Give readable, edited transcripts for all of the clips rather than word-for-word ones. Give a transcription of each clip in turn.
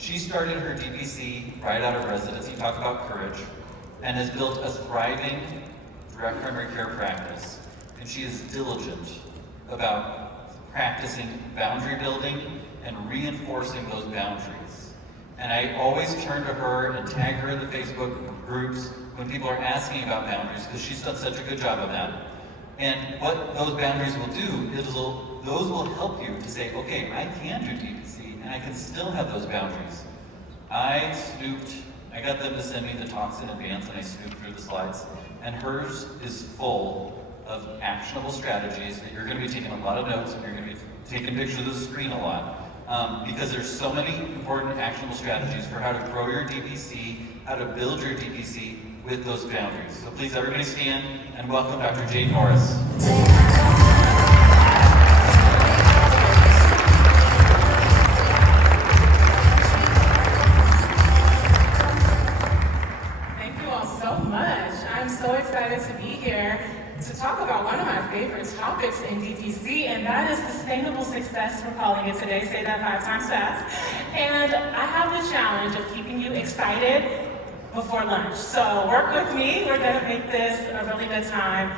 She started her DPC right out of residency, talk about courage, and has built a thriving direct primary care practice. And she is diligent about practicing boundary building and reinforcing those boundaries. And I always turn to her and tag her in the Facebook groups when people are asking about boundaries, because she's done such a good job of that. And what those boundaries will do is those will help you to say, okay, I can do DPC and I can still have those boundaries. I got them to send me the talks in advance and I snooped through the slides. And hers is full of actionable strategies that you're going to be taking a lot of notes and you're going to be taking pictures of the screen a lot. Because there's so many important actionable strategies for how to grow your DPC, how to build your DPC with those boundaries. So please everybody stand and welcome Dr. Jade Norris. Thank you all so much. I'm so excited to be here to talk about one of my favorite topics in DPC, and that is sustainable success, we're calling it today. Say that 5 times fast. And I have the challenge of keeping you excited before lunch. So work with me, we're gonna make this a really good time.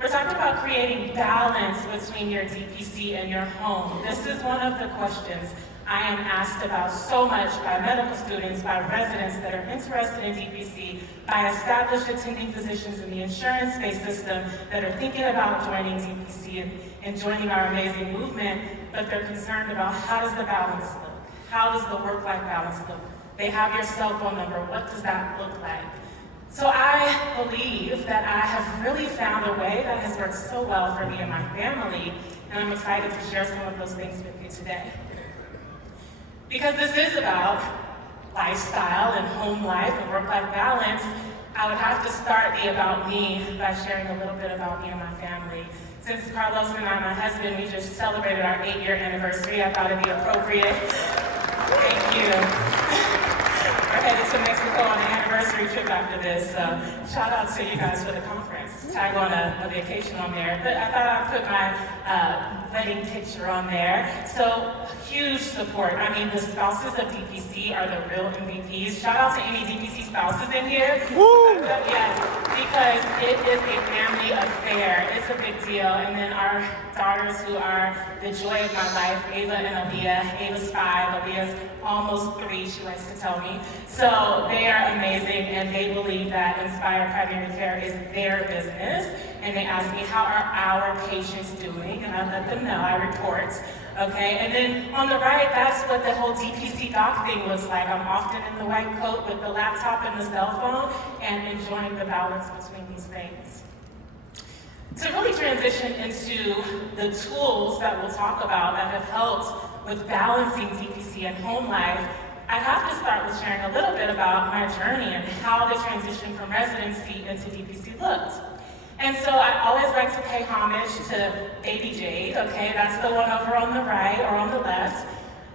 We're talking about creating balance between your DPC and your home. This is one of the questions I am asked about so much by medical students, by residents that are interested in DPC, by established attending physicians in the insurance-based system that are thinking about joining DPC and joining our amazing movement, but they're concerned about how does the balance look? How does the work-life balance look? They have your cell phone number, what does that look like? So I believe that I have really found a way that has worked so well for me and my family, and I'm excited to share some of those things with you today. Because this is about lifestyle and home life and work-life balance, I would have to start the about me by sharing a little bit about me and my family. Since Carlos and I, my husband, we just celebrated our 8-year anniversary, I thought it'd be appropriate. Thank you. We're headed to Mexico on an anniversary trip after this, so shout out to you guys for the conference. Tag on a vacation on there, but I thought I'd put my wedding picture on there. So huge support. I mean, the spouses of DPC are the real MVPs. Shout out to any DPC spouses in here. Woo! Yes, because it is a family affair. It's a big deal. And then our daughters who are the joy of my life, Ava and Aaliyah. Ava's 5, Aaliyah's almost 3, she likes to tell me. So they are amazing, and they believe that Inspired Primary Care is their business. And they ask me, how are our patients doing? And I let them know, I report. Okay, and then on the right, that's what the whole DPC doc thing looks like. I'm often in the white coat with the laptop and the cell phone and enjoying the balance between these things. To really transition into the tools that we'll talk about that have helped with balancing DPC and home life, I have to start with sharing a little bit about my journey and how the transition from residency into DPC looked. And so I always like to pay homage to baby Jade, okay? That's the one over on the right or on the left.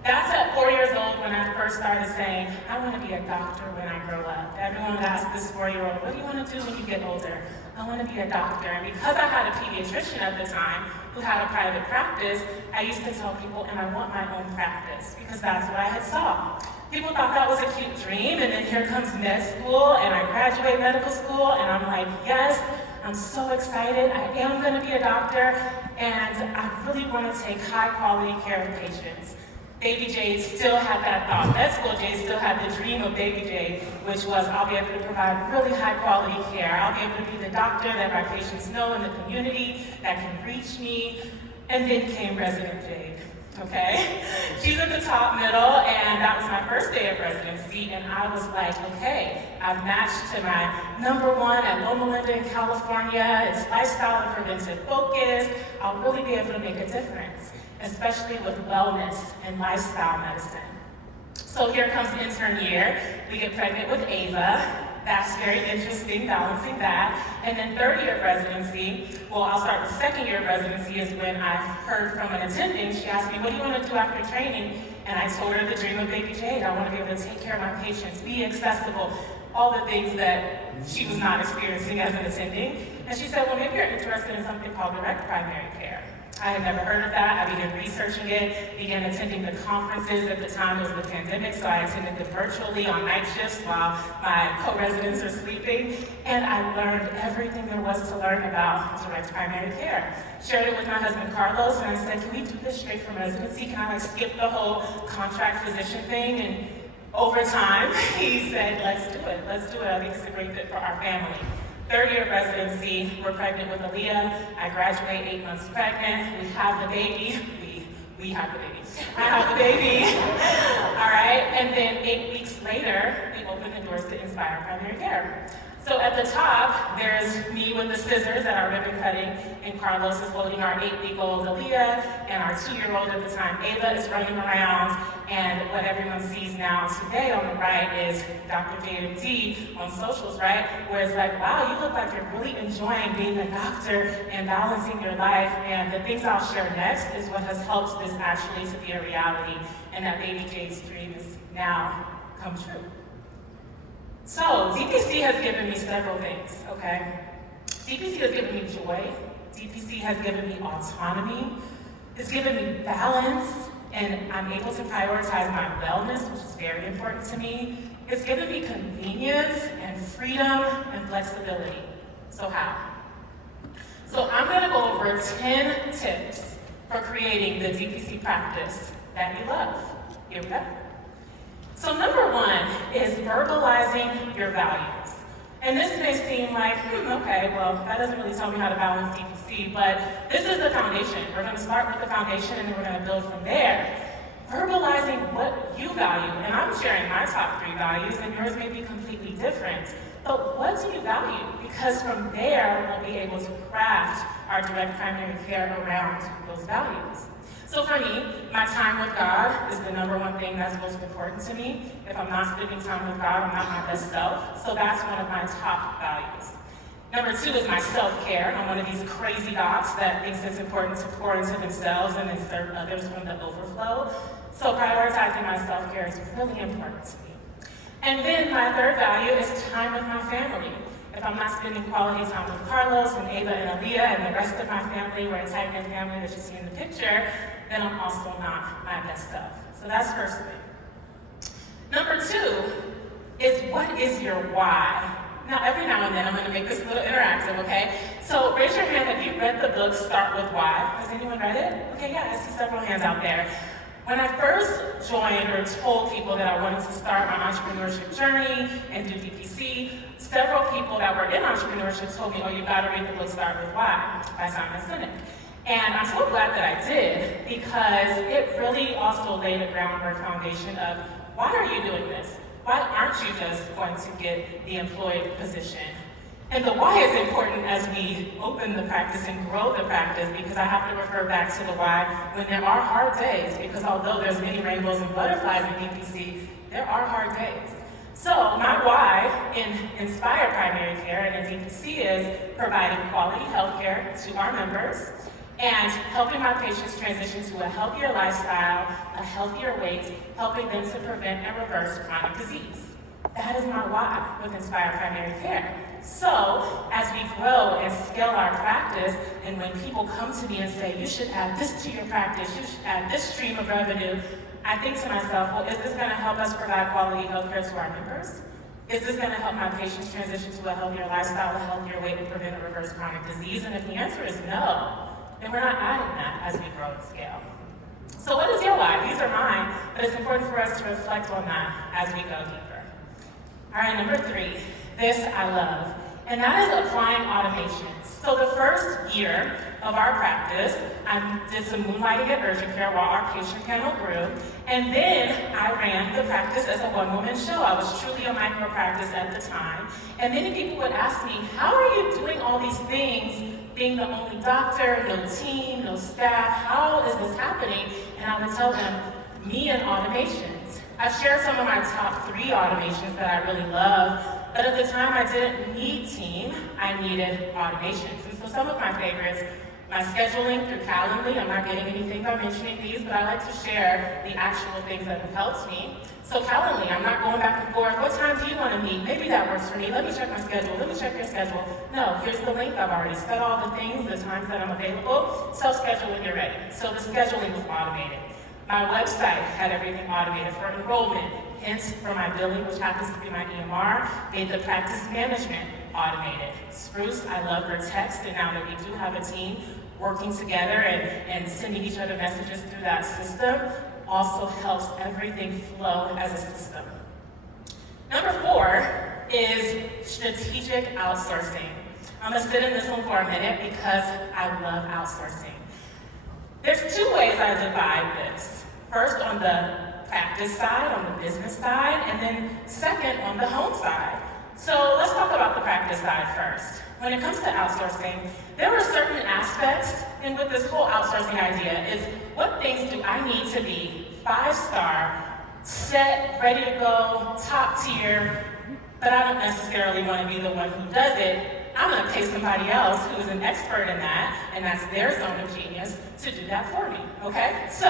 That's at 4 years old when I first started saying, I want to be a doctor when I grow up. Everyone would ask this 4-year-old, what do you want to do when you get older? I want to be a doctor. And because I had a pediatrician at the time who had a private practice, I used to tell people, and I want my own practice, because that's what I had saw. People thought that was a cute dream, and then here comes med school, and I graduate medical school, and I'm like, yes, I'm so excited. I am going to be a doctor, and I really want to take high quality care of patients. Baby Jade still had that thought. Med school Jade still had the dream of Baby Jade, which was I'll be able to provide really high quality care. I'll be able to be the doctor that my patients know in the community that can reach me. And then came Resident Jade. Okay? She's at the top middle, and that was my first day of residency, and I was like, okay, I've matched to my #1 at Loma Linda in California. It's lifestyle and preventive focus. I'll really be able to make a difference, especially with wellness and lifestyle medicine. So here comes intern year. We get pregnant with Ava. That's very interesting, balancing that. And then 3rd year of residency, well, I'll start the 2nd year of residency is when I heard from an attending. She asked me, what do you want to do after training? And I told her the dream of Baby Jade. I want to be able to take care of my patients, be accessible, all the things that she was not experiencing as an attending. And she said, well, maybe you're interested in something called direct primary care. I had never heard of that. I began researching it, began attending the conferences. At the time, it was the pandemic, so I attended them virtually on night shifts while my co-residents are sleeping. And I learned everything there was to learn about direct primary care. Shared it with my husband, Carlos, and I said, can we do this straight from residency? Can I skip the whole contract physician thing? And over time, he said, let's do it. I think it's a great fit for our family. Third year of residency, we're pregnant with Aaliyah. I graduate 8 months pregnant. We have the baby. We have the baby. I have the baby. All right, and then 8 weeks later, we open the doors to Inspire Primary Care. So at the top, there's me with the scissors at our ribbon cutting, and Carlos is holding our 8-week-old Aaliyah, and our 2-year-old at the time, Ava, is running around. And what everyone sees now today on the right is Dr. Jade on socials, right? Where it's like, wow, you look like you're really enjoying being a doctor and balancing your life. And the things I'll share next is what has helped this actually to be a reality, and that baby Jade's dream is now come true. So, DPC has given me several things, okay? DPC has given me joy. DPC has given me autonomy. It's given me balance, and I'm able to prioritize my wellness, which is very important to me. It's given me convenience and freedom and flexibility. So how? So I'm gonna go over 10 tips for creating the DPC practice that you love. Here we go. So number 1 is verbalizing your values. And this may seem like, okay, well, that doesn't really tell me how to balance DPC, but this is the foundation. We're gonna start with the foundation and then we're gonna build from there. Verbalizing what you value, and I'm sharing my top 3 values and yours may be completely different. But what do you value? Because from there, we'll be able to craft our direct primary care around those values. So for me, my time with God is the number 1 thing that's most important to me. If I'm not spending time with God, I'm not my best self. So that's one of my top values. Number 2 is my self-care. I'm one of these crazy docs that thinks it's important to pour into themselves and then serve others from the overflow. So prioritizing my self-care is really important to me. And then my 3rd value is time with my family. If I'm not spending quality time with Carlos and Ava and Aaliyah and the rest of my family, we're a tight-knit family that you see in the picture, then I'm also not my best self. So that's first thing. Number 2 is what is your why? Now, every now and then I'm gonna make this a little interactive, okay? So raise your hand, have you read the book Start With Why? Has anyone read it? Okay, yeah, I see several hands out there. When I first joined or told people that I wanted to start my entrepreneurship journey and do DPC, several people that were in entrepreneurship told me, oh, you gotta read the book Start With Why by Simon Sinek. And I'm so glad that I did, because it really also laid a groundwork foundation of, why are you doing this? Why aren't you just going to get the employed position? And the why is important as we open the practice and grow the practice, because I have to refer back to the why when there are hard days, because although there's many rainbows and butterflies in DPC, there are hard days. So my why in Inspire Primary Care and in DPC is providing quality healthcare to our members and helping my patients transition to a healthier lifestyle, a healthier weight, helping them to prevent and reverse chronic disease. That is my why with Inspire Primary Care. So, as we grow and scale our practice, and when people come to me and say, you should add this to your practice, you should add this stream of revenue, I think to myself, well, is this gonna help us provide quality healthcare to our members? Is this gonna help my patients transition to a healthier lifestyle, a healthier way to prevent or reverse chronic disease? And if the answer is no, then we're not adding that as we grow and scale. So what is your why? These are mine, but it's important for us to reflect on that as we go deeper. All right, number 3, this I love, and that is applying automations. So the first year of our practice, I did some moonlighting at urgent care while our patient panel grew, and then I ran the practice as a one-woman show. I was truly a micro practice at the time, and many people would ask me, how are you doing all these things, being the only doctor, no team, no staff, how is this happening? And I would tell them, me and automations. I've shared some of my top 3 automations that I really love, but at the time I didn't need team, I needed automations. And so some of my favorites My scheduling through Calendly, I'm not getting anything by mentioning these, but I like to share the actual things that have helped me. So Calendly, I'm not going back and forth. What time do you want to meet? Maybe that works for me. Let me check my schedule. Let me check your schedule. No, here's the link. I've already set all the things, the times that I'm available. Self-schedule when you're ready. So the scheduling was automated. My website had everything automated for enrollment, hence for my billing, which happens to be my EMR, made the practice management automated. Spruce, I love her text, and now that we do have a team working together and sending each other messages through that system, also helps everything flow as a system. Number 4 is strategic outsourcing. I'm gonna sit in this one for a minute because I love outsourcing. There's 2 ways I divide this. First, on the practice side, on the business side, and then second, on the home side. So let's talk about the practice side first. When it comes to outsourcing, there are certain aspects, and with this whole outsourcing idea, is what things do I need to be 5-star, set, ready to go, top tier, but I don't necessarily want to be the one who does it. I'm going to pay somebody else who is an expert in that, and that's their zone of genius, to do that for me, okay? So,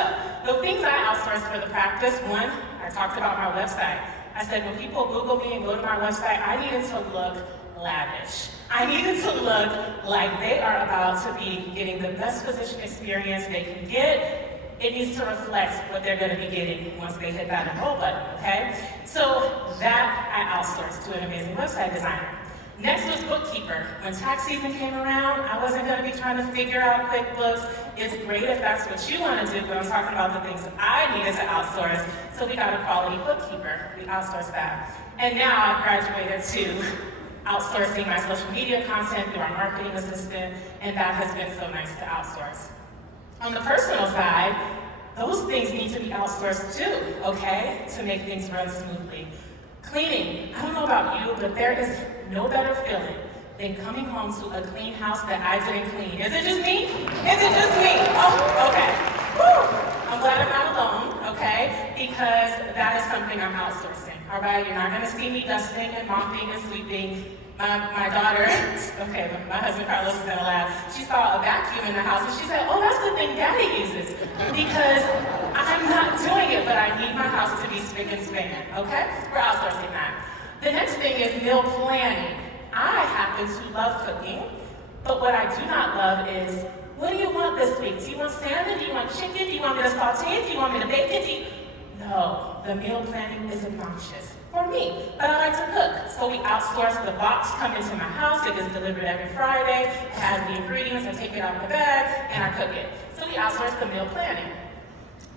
the things I outsource for the practice, one, I talked about my website. I said when people Google me and go to my website, I needed to look lavish. I needed to look like they are about to be getting the best physician experience they can get. It needs to reflect what they're going to be getting once they hit that enroll button, okay? So that I outsourced to an amazing website designer. Next was bookkeeper. When tax season came around, I wasn't going to be trying to figure out QuickBooks. It's great if that's what you want to do, but I'm talking about the things I needed to outsource. So we got a quality bookkeeper. We outsourced that. And now I've graduated to outsourcing my social media content through our marketing assistant, and that has been so nice to outsource. On the personal side, those things need to be outsourced too, okay, to make things run smoothly. Cleaning, I don't know about you, but there is no better feeling than coming home to a clean house that I didn't clean. Is it just me? Is it just me? Oh, okay. Woo! I'm glad I'm not alone, okay, because that is something I'm outsourcing, all right? You're not gonna see me dusting and mopping and sweeping. My daughter, okay, my husband Carlos is gonna laugh. She saw a vacuum in the house and she said, oh, that's the thing Daddy uses. Because I'm not doing it, but I need my house to be spick and span, okay? We're outsourcing that. The next thing is meal planning. I happen to love cooking, but what I do not love is, what do you want this week? Do you want salmon? Do you want chicken? Do you want me to saute it? Do you want me to bake it? No, the meal planning is obnoxious for me, but I like to cook. So we outsource the box coming to my house. It gets delivered every Friday. It has the ingredients. I take it out of the bag and I cook it. So we outsource the meal planning.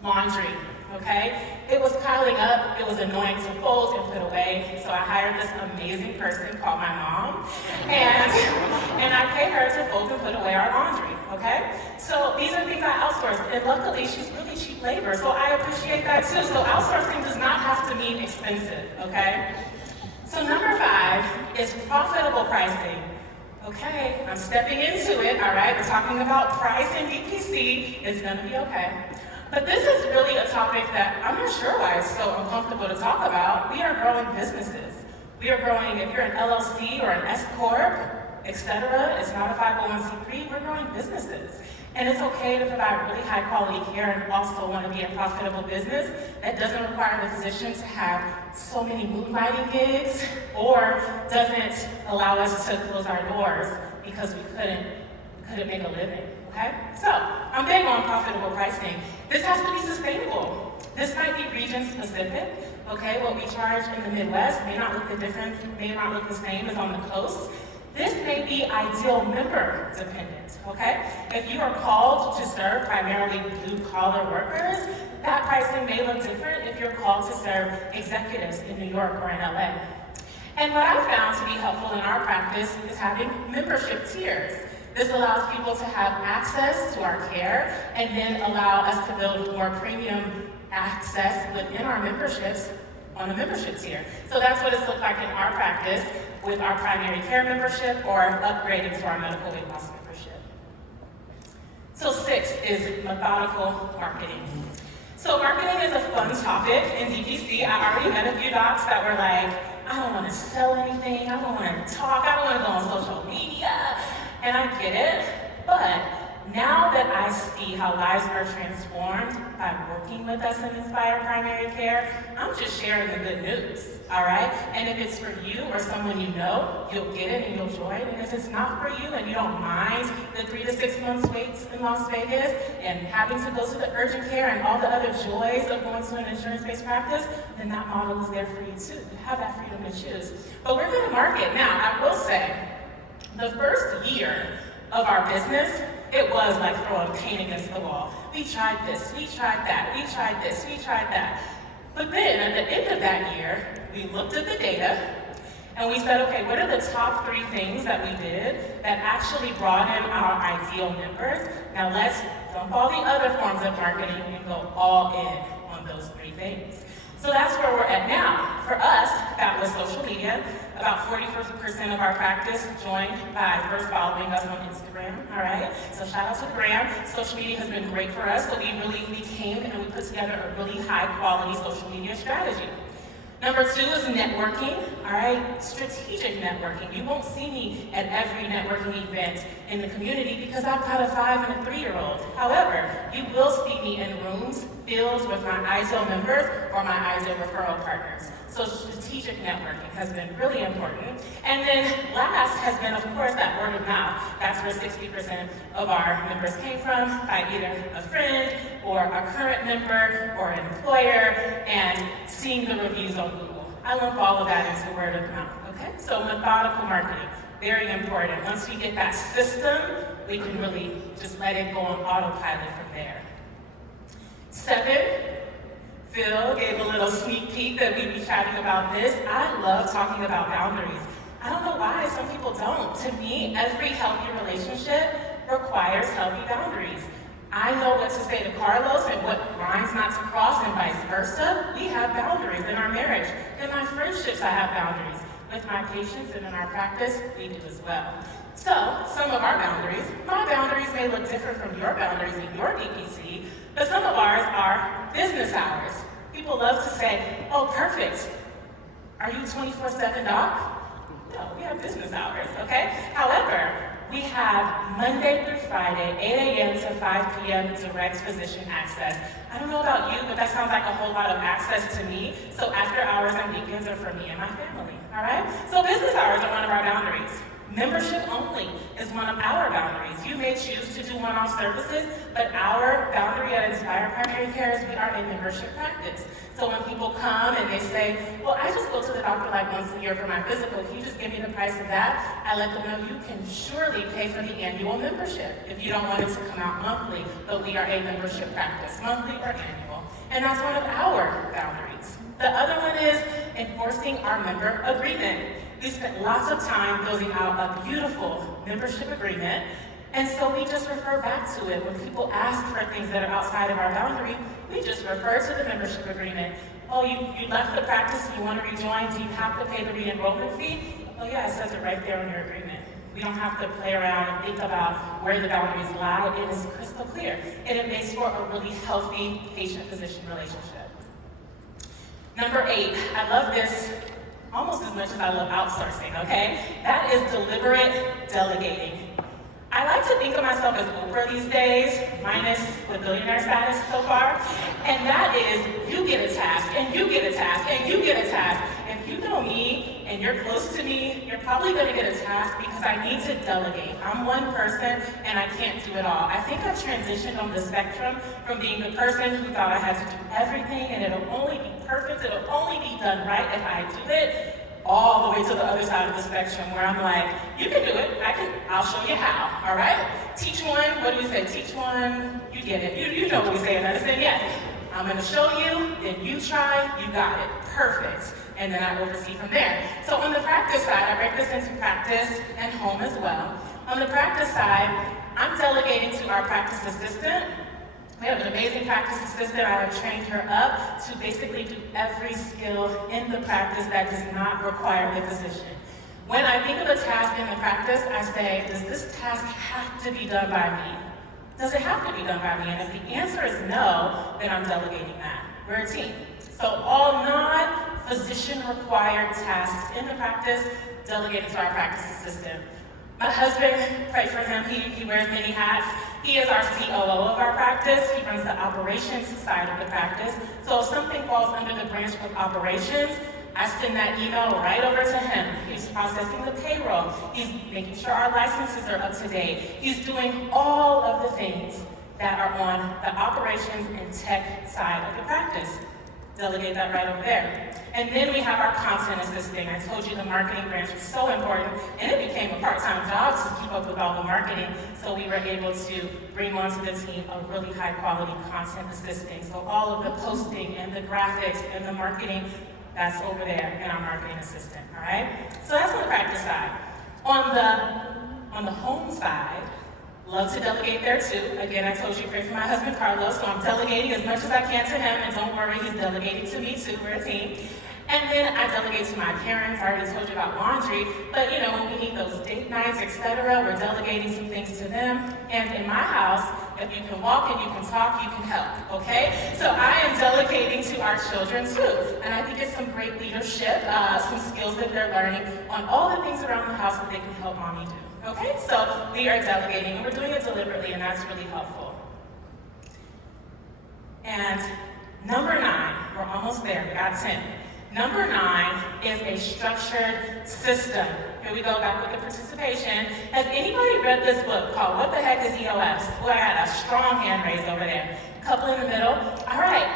Laundry, okay? It was piling up. It was annoying to fold and put away. So I hired this amazing person called my mom, and I pay her to fold and put away our laundry, okay? So these are things I outsource, and luckily she's really cheap labor, so I appreciate that too. So outsourcing does not have to mean expensive, okay? So number 5 is profitable pricing. Okay, I'm stepping into it, all right? We're talking about price and DPC. It's gonna be okay. But this is really a topic that I'm not sure why it's so uncomfortable to talk about. We are growing businesses. We are growing, if you're an LLC or an S Corp, etc., it's not a 501c3, we're growing businesses. And it's okay to provide really high quality care and also want to be a profitable business that doesn't require the physician to have so many moonlighting gigs or doesn't allow us to close our doors because we couldn't make a living, okay? So, I'm big on profitable pricing. This has to be sustainable. This might be region specific, okay? What we charge in the Midwest may not look the same as on the coast. This may be ideal member dependent, okay? If you are called to serve primarily blue-collar workers, that pricing may look different if you're called to serve executives in New York or in LA. And what I found to be helpful in our practice is having membership tiers. This allows people to have access to our care and then allow us to build more premium access within our memberships on a membership tier. So that's what it's looked like in our practice with our primary care membership or upgrading to our medical weight loss membership. So 6 is methodical marketing. So marketing is a fun topic in DPC. I already met a few docs that were like, I don't want to sell anything, I don't want to talk, I don't want to go on social media, and I get it, but now that I see how lives are transformed by working with us in Inspire Primary Care, I'm just sharing the good news, all right? And if it's for you or someone you know, you'll get it and you'll join. And if it's not for you and you don't mind the 3 to 6 months waits in Las Vegas and having to go to the urgent care and all the other joys of going to an insurance-based practice, then that model is there for you too. You have that freedom to choose. But we're going to market. Now, I will say, the first year of our business, it was like throwing paint against the wall. We tried this, we tried that, we tried this, we tried that. But then at the end of that year, we looked at the data and we said, okay, what are the top 3 things that we did that actually brought in our ideal members? Now let's dump all the other forms of marketing and go all in on those 3 things. So that's where we're at now. For us, that was social media. About 40% of our practice joined by first following us on Instagram, all right? So shout out to the gram. Social media has been great for us, so we came and we put together a really high quality social media strategy. Number 2 is networking, all right? Strategic networking. You won't see me at every networking event in the community because I've got a 5 and a 3-year-old. However, you will see me in rooms filled with my ideal members or my ideal referral partners. So strategic networking has been really important. And then last has been, of course, that word of mouth. That's where 60% of our members came from, by either a friend or a current member or an employer, and seeing the reviews on Google. I lump all of that into word of mouth, okay? So methodical marketing, very important. Once we get that system, we can really just let it go on autopilot from there. 7, Phil gave a little sneak peek that we'd be chatting about this. I love talking about boundaries. I don't know why some people don't. To me, every healthy relationship requires healthy boundaries. I know what to say to Carlos and what lines not to cross and vice versa. We have boundaries in our marriage. In my friendships, I have boundaries. With my patients and in our practice, we do as well. So, some of our boundaries, my boundaries may look different from your boundaries in your DPC, but some of ours are business hours. People love to say, oh, perfect. Are you 24/7 doc? No, we have business hours, okay? However, we have Monday through Friday, 8 a.m. to 5 p.m. direct physician access. I don't know about you, but that sounds like a whole lot of access to me. So after hours and weekends are for me and my family, all right? So business hours are one of our boundaries. Membership only is one of our boundaries. You may choose to do one-off services, but our boundary at Inspire Primary Care is we are a membership practice. So when people come and they say, well, I just go to the doctor like once a year for my physical, can you just give me the price of that? I let them know you can surely pay for the annual membership if you don't want it to come out monthly, but we are a membership practice, monthly or annual. And that's one of our boundaries. The other one is enforcing our member agreement. We spent lots of time building out a beautiful membership agreement, and so we just refer back to it. When people ask for things that are outside of our boundary, we just refer to the membership agreement. Oh, you left the practice and you want to rejoin, do you have to pay the re-enrollment fee? Oh yeah, it says it right there on your agreement. We don't have to play around and think about where the boundaries lie. It is crystal clear, and it makes for a really healthy patient-physician relationship. Number 8, I love this almost as much as I love outsourcing, okay? That is deliberate delegating. I like to think of myself as Oprah these days, minus the billionaire status so far. And that is, you get a task, and you get a task, and you get a task. If you know me, and you're close to me, you're probably gonna get a task because I need to delegate. I'm one person, and I can't do it all. I think I've transitioned on the spectrum from being the person who thought I had to do everything, and it'll only be perfect, it'll only be done right if I do it, all the way to the other side of the spectrum where I'm like, you can do it, I'll show you how, all right? Teach one, what do we say? Teach one, you get it. You know what we say in medicine, yes. I'm gonna show you, then you try, you got it, perfect. And then I oversee from there. So on the practice side, I break this into practice and home as well. On the practice side, I'm delegating to our practice assistant. We have an amazing practice assistant. I have trained her up to basically do every skill in the practice that does not require the physician. When I think of a task in the practice, I say, does this task have to be done by me? Does it have to be done by me? And if the answer is no, then I'm delegating that. We're a team. So all non-physician required tasks in the practice, delegated to our practice assistant. My husband, pray for him, he wears many hats. He is our COO of our practice. He runs the operations side of the practice. So if something falls under the branch of operations, I send that email right over to him. He's processing the payroll. He's making sure our licenses are up to date. He's doing all of the things that are on the operations and tech side of the practice. Delegate that right over there. And then we have our content assisting. I told you the marketing branch was so important, and it became a part-time job to keep up with all the marketing, so we were able to bring onto the team a really high-quality content assisting. So all of the posting and the graphics and the marketing, that's over there in our marketing assistant, all right? So that's on the practice side. On the home side, love to delegate there too. Again, I told you, pray for my husband Carlos, so I'm delegating as much as I can to him, and don't worry, he's delegating to me too, we're a team. And then I delegate to my parents. I already told you about laundry, but when we need those date nights, etc., we're delegating some things to them. And in my house, if you can walk and you can talk, you can help, okay? So I am delegating to our children too. And I think it's some great leadership, some skills that they're learning on all the things around the house that they can help mommy do, okay? So we are delegating, and we're doing it deliberately, and that's really helpful. And number 9, we're almost there, we got 10. Number 9 is a structured system. Here we go, back with the participation. Has anybody read this book called What the Heck is EOS? Well, I got a strong hand raised over there. Couple in the middle. All right.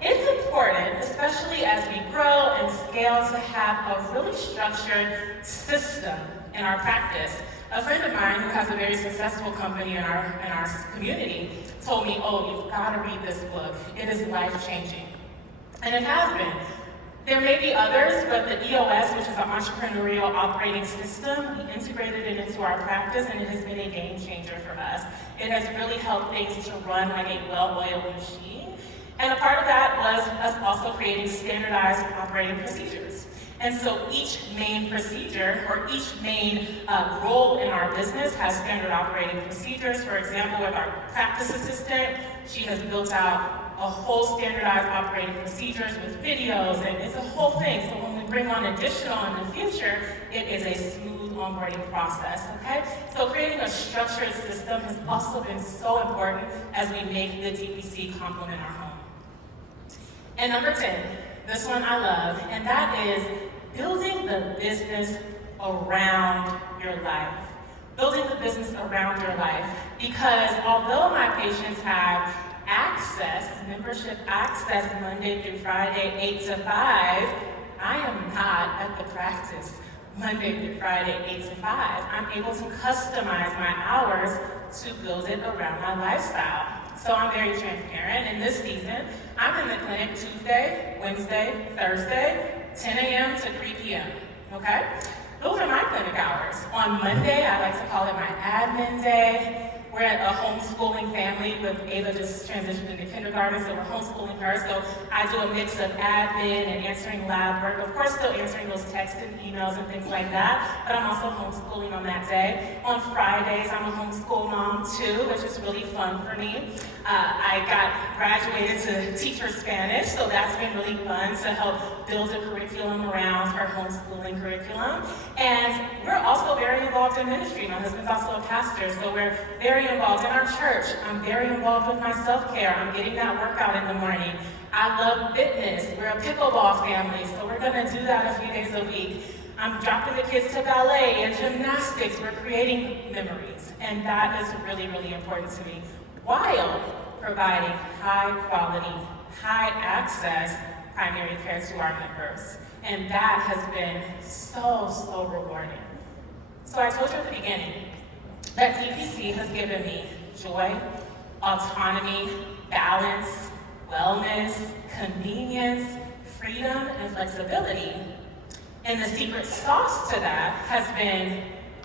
It's important, especially as we grow and scale, to have a really structured system in our practice. A friend of mine who has a very successful company in our community told me, oh, you've got to read this book. It is life-changing. And it has been. There may be others, but the EOS, which is an entrepreneurial operating system, we integrated it into our practice, and it has been a game changer for us. It has really helped things to run like a well-oiled machine. And a part of that was us also creating standardized operating procedures. And so each main procedure, or each main role in our business has standard operating procedures. For example, with our practice assistant, she has built out a whole standardized operating procedures with videos, and it's a whole thing. So when we bring on additional in the future, it is a smooth onboarding process, okay? So creating a structured system has also been so important as we make the DPC complement our home. And number 10, this one I love, and that is building the business around your life. Building the business around your life, because although my patients have membership access Monday through Friday, 8 to 5, I am not at the practice Monday through Friday, 8 to 5. I'm able to customize my hours to build it around my lifestyle. So I'm very transparent. In this season, I'm in the clinic Tuesday, Wednesday, Thursday, 10 a.m. to 3 p.m., okay? Those are my clinic hours. On Monday, I like to call it my admin day. We're at a homeschooling family with Ava just transitioned into kindergarten, so we're homeschooling her. So I do a mix of admin and answering lab work. Of course, still answering those texts and emails and things like that, but I'm also homeschooling on that day. On Fridays, I'm a homeschool mom too, which is really fun for me. I got graduated to teacher Spanish, so that's been really fun to help build a curriculum around her homeschooling curriculum. And we're also very involved in ministry. My husband's also a pastor, so we're very involved in our church. I'm very involved with my self-care. I'm getting that workout in the morning. I love fitness. We're a pickleball family, so we're gonna do that a few days a week. I'm dropping the kids to ballet and gymnastics. We're creating memories, and that is really, really important to me, while providing high quality, high access primary care to our members. And that has been so rewarding. So I told you at the beginning that DPC has given me joy, autonomy, balance, wellness, convenience, freedom, and flexibility. And the secret sauce to that has been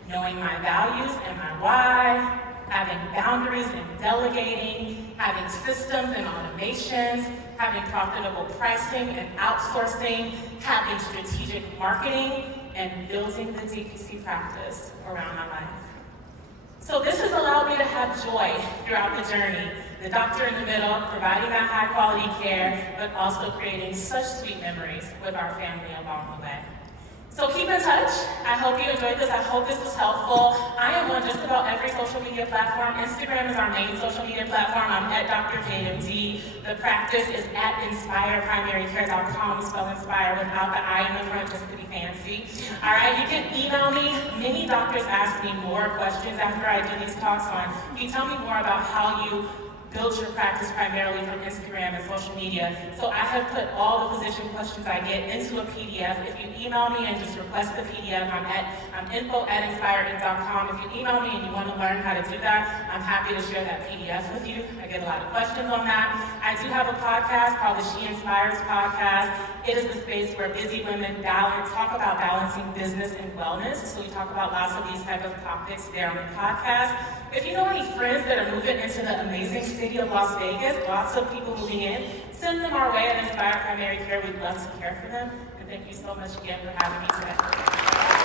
knowing my values and my why, having boundaries and delegating, having systems and automations, having profitable pricing and outsourcing, having strategic marketing, and building the DPC practice around my life. So this has allowed me to have joy throughout the journey. The doctor in the middle, providing that high quality care, but also creating such sweet memories with our family along the way. So keep in touch. I hope you enjoyed this. I hope this was helpful. I am on just about every social media platform. Instagram is our main social media platform. I'm at Dr. JMD. The practice is at inspireprimarycare.com. We spell inspire without the I in the front just to be fancy. All right, you can email me. Many doctors ask me more questions after I do these talks on. Can you tell me more about how you build your practice primarily from Instagram and social media? So I have put all the physician questions I get into a PDF. If you email me and just request the PDF, I'm info@inspireinc.com. If you email me and you want to learn how to do that, I'm happy to share that PDF with you. I get a lot of questions on that. I do have a podcast called the She Inspires Podcast. It is the space where busy women talk about balancing business and wellness. So we talk about lots of these type of topics there on the podcast. If you know any friends that are moving into the amazing city of Las Vegas, lots of people moving in, send them our way at Inspire Primary Care. We'd love to care for them. And thank you so much again for having me today.